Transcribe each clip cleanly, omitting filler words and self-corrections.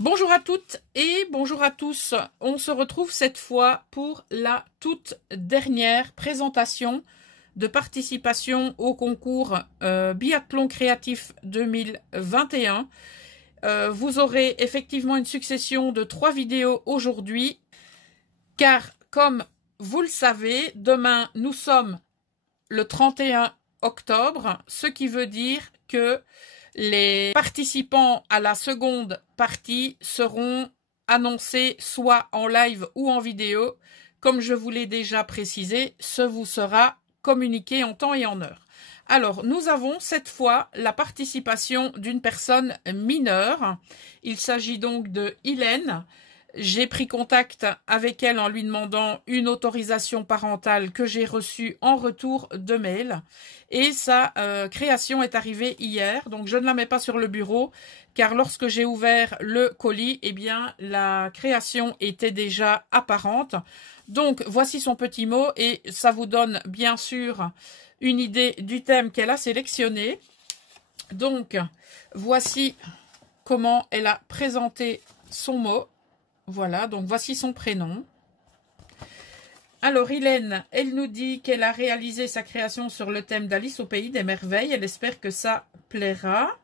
Bonjour à toutes et bonjour à tous. On se retrouve cette fois pour la toute dernière présentation de participation au concours Biathlon Créatif 2021. Vous aurez effectivement une succession de 3 vidéos aujourd'hui, car comme vous le savez, demain nous sommes le 31 octobre, ce qui veut dire que les participants à la seconde partie seront annoncés soit en live ou en vidéo. Comme je vous l'ai déjà précisé, ce vous sera communiqué en temps et en heure. Alors, nous avons cette fois la participation d'une personne mineure. Il s'agit donc de Hélène. J'ai pris contact avec elle en lui demandant une autorisation parentale que j'ai reçue en retour de mail. Et sa création est arrivée hier, donc je ne la mets pas sur le bureau, car lorsque j'ai ouvert le colis, eh bien, la création était déjà apparente. Donc, voici son petit mot et ça vous donne bien sûr une idée du thème qu'elle a sélectionné. Donc, voici comment elle a présenté son mot. Voilà, donc voici son prénom. Alors, Hélène, elle nous dit qu'elle a réalisé sa création sur le thème d'Alice au pays des merveilles. Elle espère que ça plaira.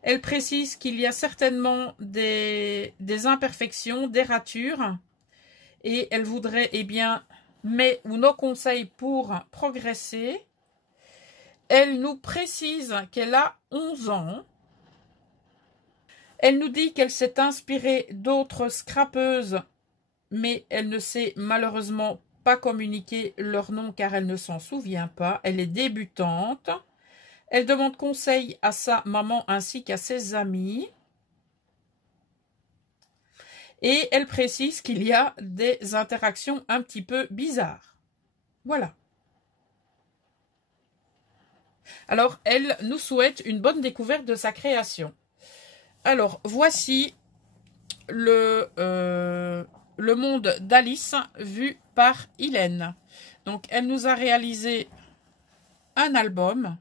Elle précise qu'il y a certainement des imperfections, des ratures. Et elle voudrait, eh bien, nos conseils pour progresser. Elle nous précise qu'elle a 11 ans. Elle nous dit qu'elle s'est inspirée d'autres scrapeuses, mais elle ne sait malheureusement pas communiquer leur nom car elle ne s'en souvient pas. Elle est débutante. Elle demande conseil à sa maman ainsi qu'à ses amis. Et elle précise qu'il y a des interactions un petit peu bizarres. Voilà. Alors, elle nous souhaite une bonne découverte de sa création. Alors, voici le monde d'Alice vu par Hélène. Donc, elle nous a réalisé un album.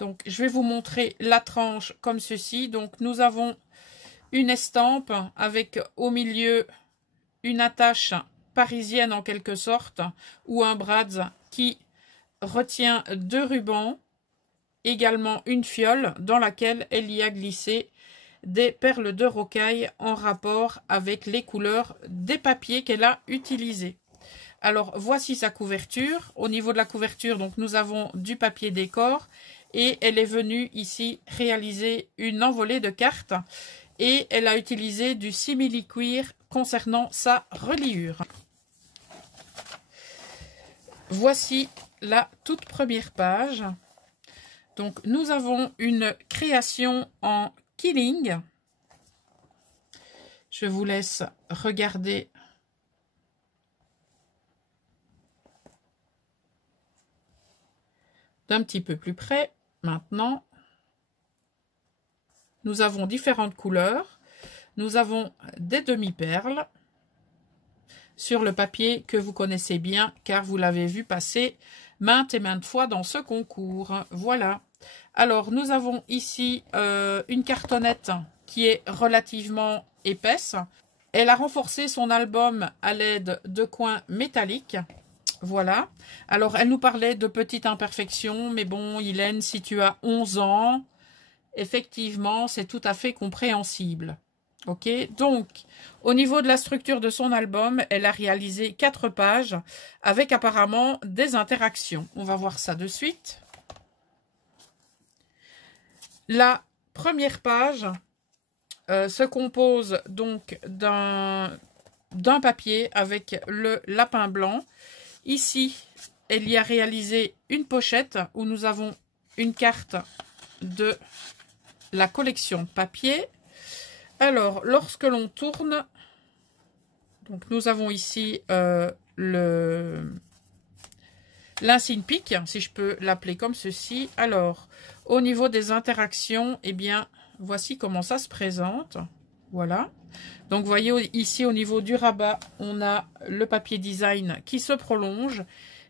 Donc, je vais vous montrer la tranche comme ceci. Donc, nous avons une estampe avec au milieu une attache parisienne en quelque sorte ou un brads qui retient 2 rubans. Également une fiole dans laquelle elle y a glissé des perles de rocaille en rapport avec les couleurs des papiers qu'elle a utilisés. Alors, voici sa couverture. Au niveau de la couverture, donc, nous avons du papier décor et elle est venue ici réaliser une envolée de cartes et elle a utilisé du simili-cuir concernant sa reliure. Voici la toute première page. Donc, nous avons une création en Killing. Je vous laisse regarder d'un petit peu plus près. Maintenant, nous avons différentes couleurs. Nous avons des demi-perles sur le papier que vous connaissez bien, car vous l'avez vu passer maintes et maintes fois dans ce concours. Voilà. Alors, nous avons ici une cartonnette qui est relativement épaisse. Elle a renforcé son album à l'aide de coins métalliques. Voilà. Alors, elle nous parlait de petites imperfections, mais bon, Hélène, si tu as 11 ans, effectivement, c'est tout à fait compréhensible. Ok, donc, au niveau de la structure de son album, elle a réalisé 4 pages avec apparemment des interactions. On va voir ça de suite. La première page se compose donc d'un papier avec le lapin blanc. Ici, elle y a réalisé une pochette où nous avons une carte de la collection papier. Alors, lorsque l'on tourne, donc nous avons ici l'insigne pic, si je peux l'appeler comme ceci. Alors, au niveau des interactions, eh bien, voici comment ça se présente. Voilà. Donc, vous voyez ici, au niveau du rabat, on a le papier design qui se prolonge.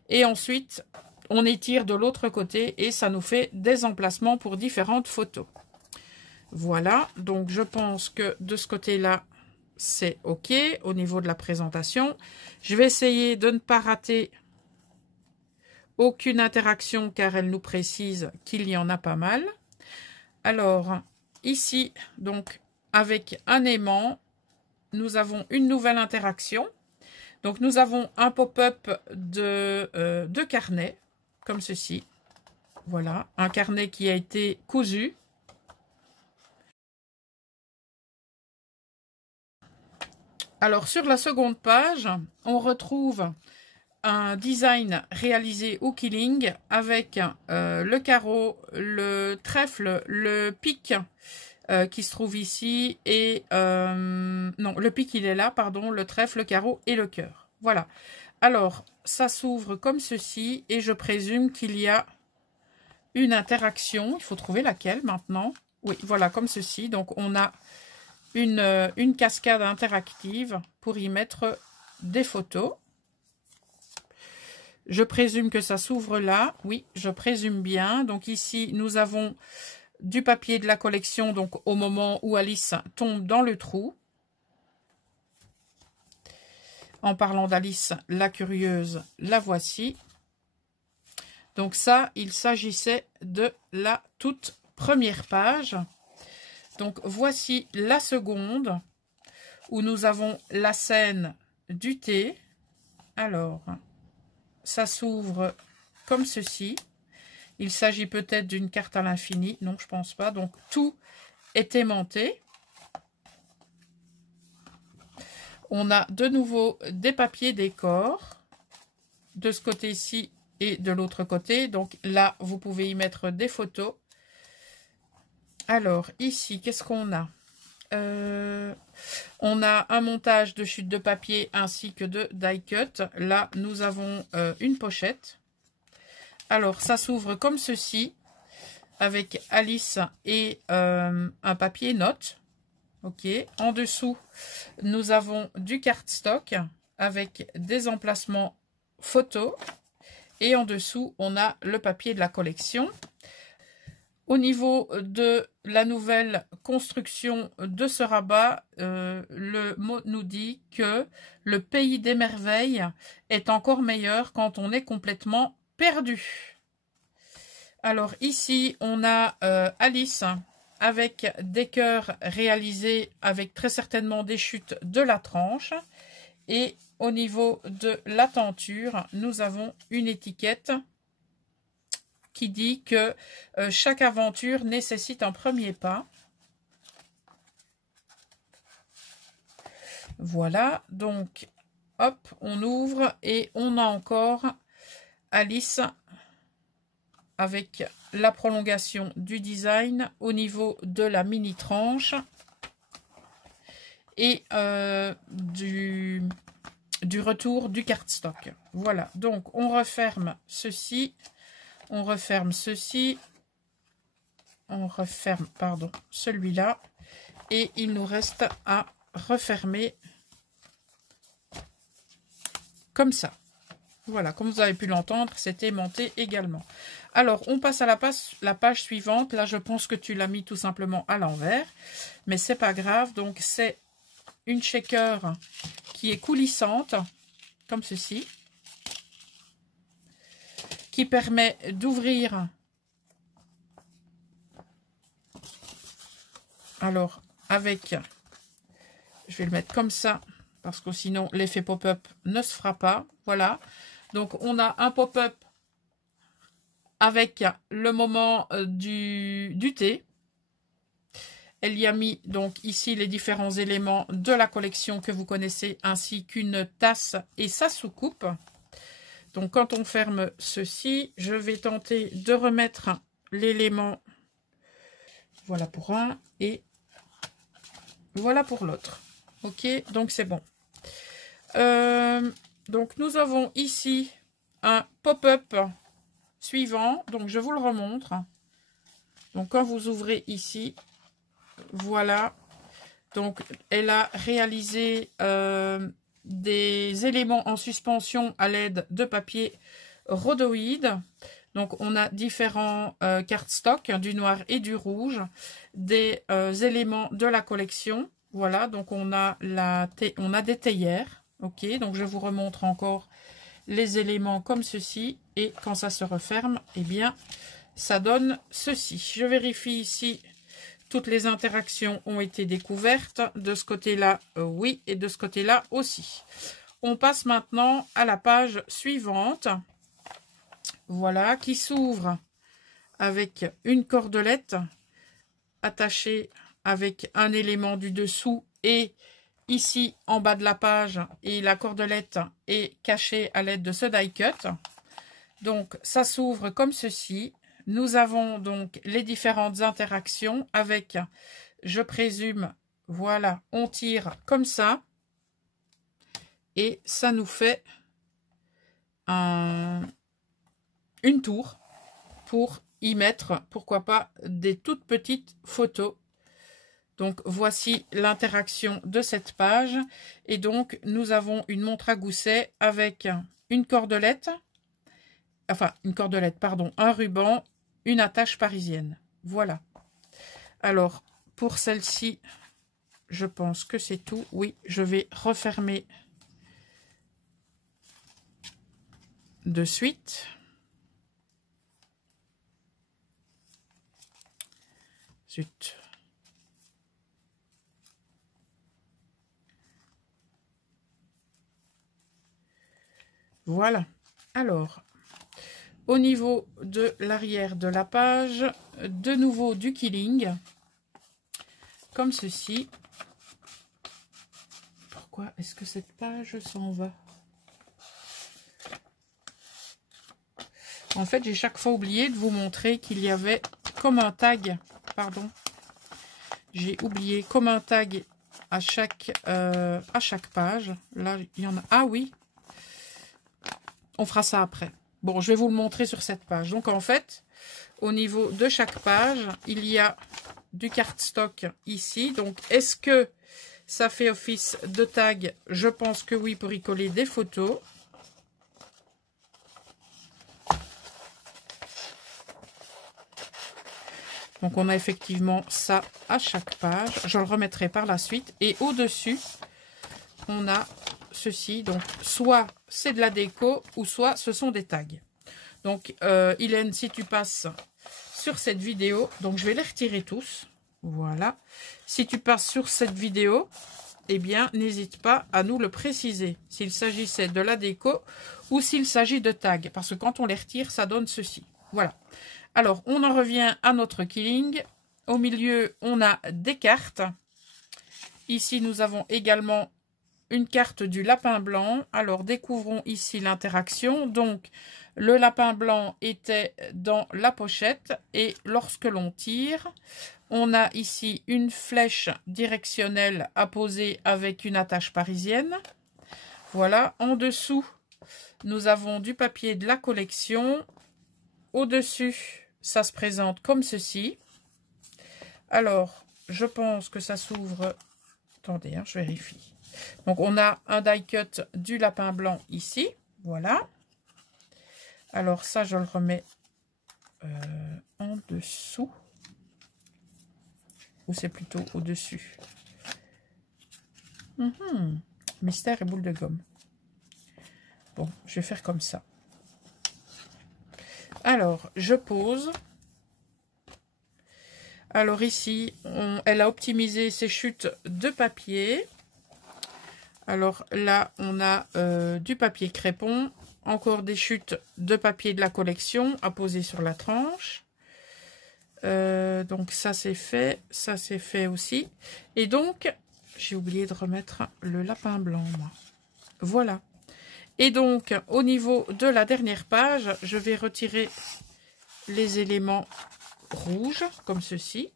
Et ensuite, on étire de l'autre côté et ça nous fait des emplacements pour différentes photos. Voilà, donc je pense que de ce côté-là, c'est OK au niveau de la présentation. Je vais essayer de ne pas rater aucune interaction car elle nous précise qu'il y en a pas mal. Alors, ici, donc, avec un aimant, nous avons une nouvelle interaction. Donc, nous avons un pop-up de carnet, comme ceci. Voilà, un carnet qui a été cousu. Alors, sur la seconde page, on retrouve un design réalisé au quilling avec le carreau, le trèfle, le pic qui se trouve ici et non, le pic il est là, pardon, le trèfle, le carreau et le cœur. Voilà. Alors, ça s'ouvre comme ceci et je présume qu'il y a une interaction. Il faut trouver laquelle maintenant. Oui, voilà, comme ceci. Donc, on a une cascade interactive pour y mettre des photos. Je présume que ça s'ouvre là. Oui, je présume bien. Donc ici, nous avons du papier de la collection, donc au moment où Alice tombe dans le trou. En parlant d'Alice, la curieuse, la voici. Donc ça, il s'agissait de la toute première page. Donc voici la seconde, où nous avons la scène du thé. Alors, ça s'ouvre comme ceci. Il s'agit peut-être d'une carte à l'infini. Non, je pense pas. Donc, tout est aimanté. On a de nouveau des papiers décors de ce côté-ci et de l'autre côté. Donc là, vous pouvez y mettre des photos. Alors, ici, qu'est-ce qu'on a? On a un montage de chute de papier ainsi que de die cut. Là, nous avons une pochette. Alors, ça s'ouvre comme ceci, avec Alice et un papier note. OK. En dessous, nous avons du cardstock avec des emplacements photos. Et en dessous, on a le papier de la collection. Au niveau de la nouvelle construction de ce rabat, le mot nous dit que le pays des merveilles est encore meilleur quand on est complètement perdu. Alors ici, on a Alice avec des cœurs réalisés avec très certainement des chutes de la tranche. Et au niveau de la tenture, nous avons une étiquette qui dit que chaque aventure nécessite un premier pas. Voilà, donc hop, on ouvre et on a encore Alice avec la prolongation du design au niveau de la mini tranche et du retour du cardstock. Voilà, donc on referme ceci. On referme ceci, on referme, pardon, celui-là, et il nous reste à refermer comme ça. Voilà, comme vous avez pu l'entendre, c'est aimanté également. Alors, on passe à la page suivante. Là, je pense que tu l'as mis tout simplement à l'envers, mais c'est pas grave. Donc, c'est une shaker qui est coulissante, comme ceci, qui permet d'ouvrir. Alors, avec, je vais le mettre comme ça, parce que sinon l'effet pop-up ne se fera pas. Voilà, donc on a un pop-up avec le moment du thé. Elle y a mis donc ici les différents éléments de la collection que vous connaissez, ainsi qu'une tasse et sa soucoupe. Donc, quand on ferme ceci, je vais tenter de remettre l'élément. Voilà pour un et voilà pour l'autre. OK, donc c'est bon. Donc, nous avons ici un pop-up suivant. Donc, je vous le remontre. Donc, quand vous ouvrez ici, voilà. Donc, elle a réalisé des éléments en suspension à l'aide de papier rhodoïde. Donc, on a différents cardstock, du noir et du rouge, des éléments de la collection. Voilà, donc on a des théières. Ok, donc je vous remontre encore les éléments comme ceci. Et quand ça se referme, eh bien, ça donne ceci. Je vérifie ici. Toutes les interactions ont été découvertes. De ce côté-là, oui, et de ce côté-là aussi. On passe maintenant à la page suivante. Voilà, qui s'ouvre avec une cordelette attachée avec un élément du dessous et ici en bas de la page. Et la cordelette est cachée à l'aide de ce die cut. Donc, ça s'ouvre comme ceci. Nous avons donc les différentes interactions avec, je présume, voilà, on tire comme ça. Et ça nous fait une tour pour y mettre, pourquoi pas, des toutes petites photos. Donc, voici l'interaction de cette page. Et donc, nous avons une montre à gousset avec une cordelette, enfin, une cordelette, pardon, un ruban, une attache parisienne. Voilà. Alors, pour celle-ci, je pense que c'est tout. Oui, je vais refermer de suite. Zut. Voilà. Alors, au niveau de l'arrière de la page, de nouveau du Killing, comme ceci. Pourquoi est-ce que cette page s'en va? En fait, j'ai chaque fois oublié de vous montrer qu'il y avait comme un tag, pardon. J'ai oublié comme un tag à chaque page. Là, il y en a. Ah oui, on fera ça après. Bon, je vais vous le montrer sur cette page. Donc, en fait, au niveau de chaque page, il y a du cardstock ici. Donc, est-ce que ça fait office de tag? Je pense que oui, pour y coller des photos. Donc, on a effectivement ça à chaque page. Je le remettrai par la suite. Et au-dessus, on a ceci. Donc, soit c'est de la déco ou soit ce sont des tags. Donc, Hélène, si tu passes sur cette vidéo, donc je vais les retirer tous. Voilà. Si tu passes sur cette vidéo, eh bien, n'hésite pas à nous le préciser. S'il s'agissait de la déco ou s'il s'agit de tags. Parce que quand on les retire, ça donne ceci. Voilà. Alors, on en revient à notre Killing. Au milieu, on a des cartes. Ici, nous avons également une carte du lapin blanc. Alors, découvrons ici l'interaction. Donc, le lapin blanc était dans la pochette. Et lorsque l'on tire, on a ici une flèche directionnelle à poser avec une attache parisienne. Voilà. En dessous, nous avons du papier de la collection. Au-dessus, ça se présente comme ceci. Alors, je pense que ça s'ouvre. Attendez, hein, je vérifie. Donc, on a un die cut du lapin blanc ici. Voilà. Alors, ça, je le remets en dessous. Ou c'est plutôt au-dessus. Mystère et boule de gomme. Bon, je vais faire comme ça. Alors, je pose. Alors ici, elle a optimisé ses chutes de papier. Alors là, on a du papier crépon. Encore des chutes de papier de la collection à poser sur la tranche. Donc ça c'est fait aussi. Et donc, j'ai oublié de remettre le lapin blanc, moi. Voilà. Et donc, au niveau de la dernière page, je vais retirer les éléments rouges, comme ceci.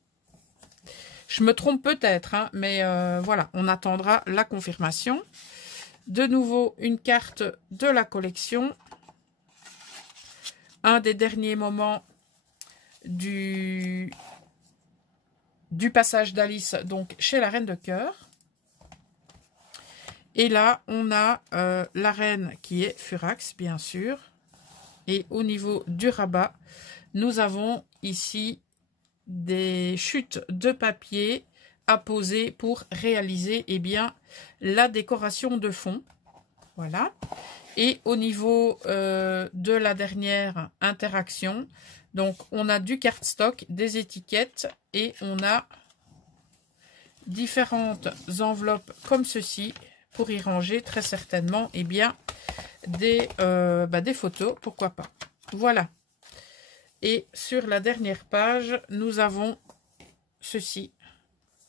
Je me trompe peut-être, hein, mais voilà, on attendra la confirmation. De nouveau, une carte de la collection. Un des derniers moments du passage d'Alice, donc chez la Reine de Cœur. Et là, on a la reine qui est Furax, bien sûr. Et au niveau du rabat, nous avons ici des chutes de papier à poser pour réaliser eh bien, la décoration de fond. Voilà. Et au niveau de la dernière interaction, donc on a du cardstock, des étiquettes et on a différentes enveloppes comme ceci pour y ranger très certainement eh bien, des photos, pourquoi pas. Voilà. Et sur la dernière page, nous avons ceci.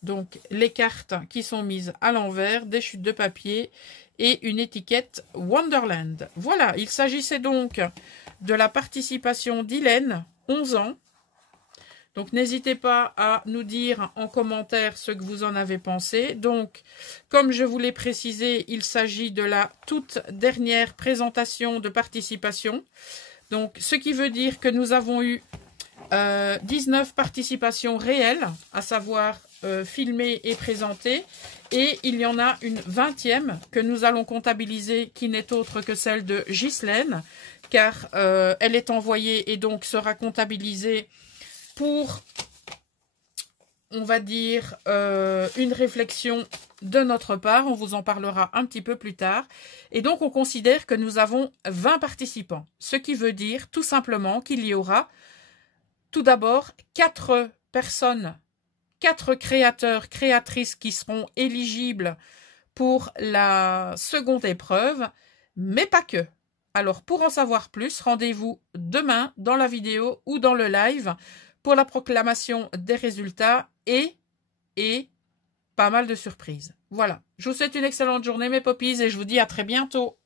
Donc, les cartes qui sont mises à l'envers, des chutes de papier et une étiquette Wonderland. Voilà, il s'agissait donc de la participation d'Hélène, 11 ans. Donc, n'hésitez pas à nous dire en commentaire ce que vous en avez pensé. Donc, comme je vous l'ai précisé, il s'agit de la toute dernière présentation de participation. Donc, ce qui veut dire que nous avons eu 19 participations réelles, à savoir filmées et présentées. Et il y en a une 20e que nous allons comptabiliser, qui n'est autre que celle de Ghislaine, car elle est envoyée et donc sera comptabilisée pour, on va dire, une réflexion de notre part. On vous en parlera un petit peu plus tard. Et donc, on considère que nous avons 20 participants. Ce qui veut dire tout simplement qu'il y aura tout d'abord 4 personnes, 4 créateurs, créatrices qui seront éligibles pour la seconde épreuve, mais pas que. Alors, pour en savoir plus, rendez-vous demain dans la vidéo ou dans le live pour la proclamation des résultats et pas mal de surprises. Voilà, je vous souhaite une excellente journée mes poppies et je vous dis à très bientôt.